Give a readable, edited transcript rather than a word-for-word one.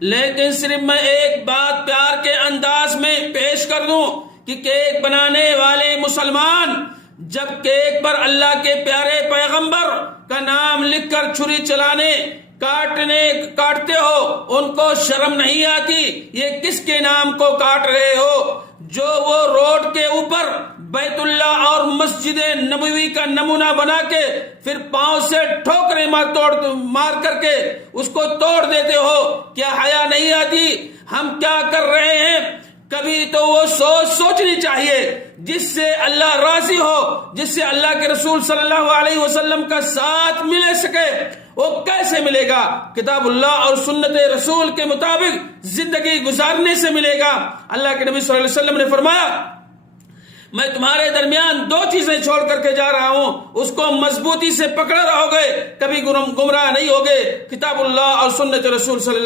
لیکن صرف میں ایک بات پیار کے انداز میں پیش کر دوں کہ کیک بنانے والے مسلمان جب کیک پر اللہ کے پیارے پیغمبر کا نام لکھ کر چھری چلانے کاٹتے ہو، ان کو شرم نہیں آتی؟ یہ کس کے نام کو کاٹ رہے ہو جو وہ روڈ کے اوپر بیت اللہ اور مسجد نبوی کا نمونہ بنا کے پھر پاؤں سے ٹھوکریں مار کر کے اس کو توڑ دیتے ہو؟ کیا حیا نہیں آتی؟ ہم کیا کر رہے ہیں؟ کبھی تو وہ سوچنی چاہیے جس سے اللہ راضی ہو، جس سے اللہ کے رسول صلی اللہ علیہ وسلم کا ساتھ مل سکے۔ وہ کیسے ملے گا؟ کتاب اللہ اور سنت رسول کے مطابق زندگی گزارنے سے ملے گا۔ اللہ کے نبی صلی اللہ علیہ وسلم نے فرمایا، میں تمہارے درمیان دو چیزیں چھوڑ کر کے جا رہا ہوں، اس کو مضبوطی سے پکڑے رہو گے، کبھی گمراہ نہیں ہوگے، کتاب اللہ اور سنت رسول صلی اللہ